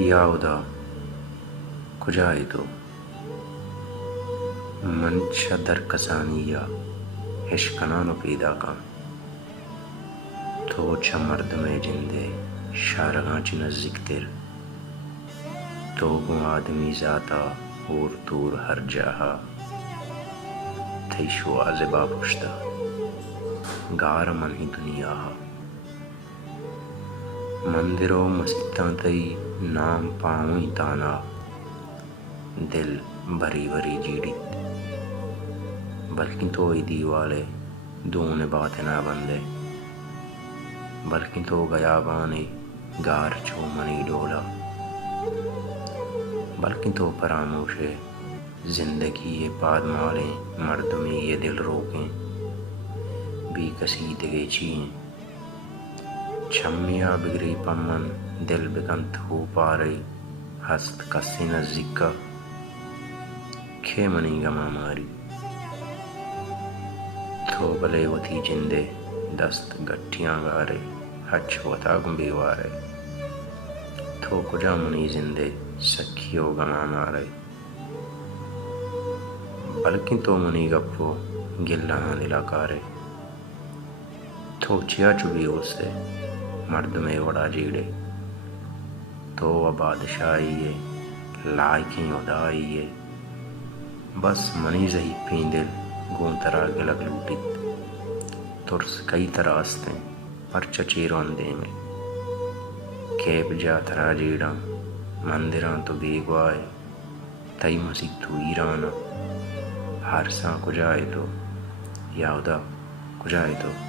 यावदा कुजायतो मंशा दरकसानिया हिशकनानो पैदा का तो मर्द में जिंदे शारगांच नज़दीक तिर तो गो आदमी जाता और दूर हर जहा थई शो आज़िबा पुश्ता गार मन ही दुनिया मंदिरों मस्जिदां तई नाम पाऊँ ताना दिल भरी भरी जीड़ित बल्कि तो दीवाले दूने बात ना बंदे बल्कि तो गया बाने गार छो मनी डोला बल्कि तो परामोशे जिंदगी ये पाद माले मर्द में ये दिल रोकें भी कसीद गए चीं छम्मिया बिगड़ी पमन दिल बिकंत हो पा रही हस्त कसी नज़दीक खे मनी गमा मारी तो भले वती जिंदे दस्त गठियां गारे हच वता गुंबेवारे तो कुजा मनी जिंदे सखियो गमा मारे बल्कि तो मनी गप्पो गिल्ला दिला कारे तो चिया चुभी उससे मर्द में वड़ा जीड़े तो वह बादशाही है लाइकी उदाई है बस मनी जही पींदिल गूं तरह गिलक लूटित तुर्स कई तरह आस्ते पर चचीरों दे में खेप जा थरा जीड़ा मंदिरां तो बेगवाए तई मसी तू ईराना हर सा कुजाए तो यावदा कुजाए तो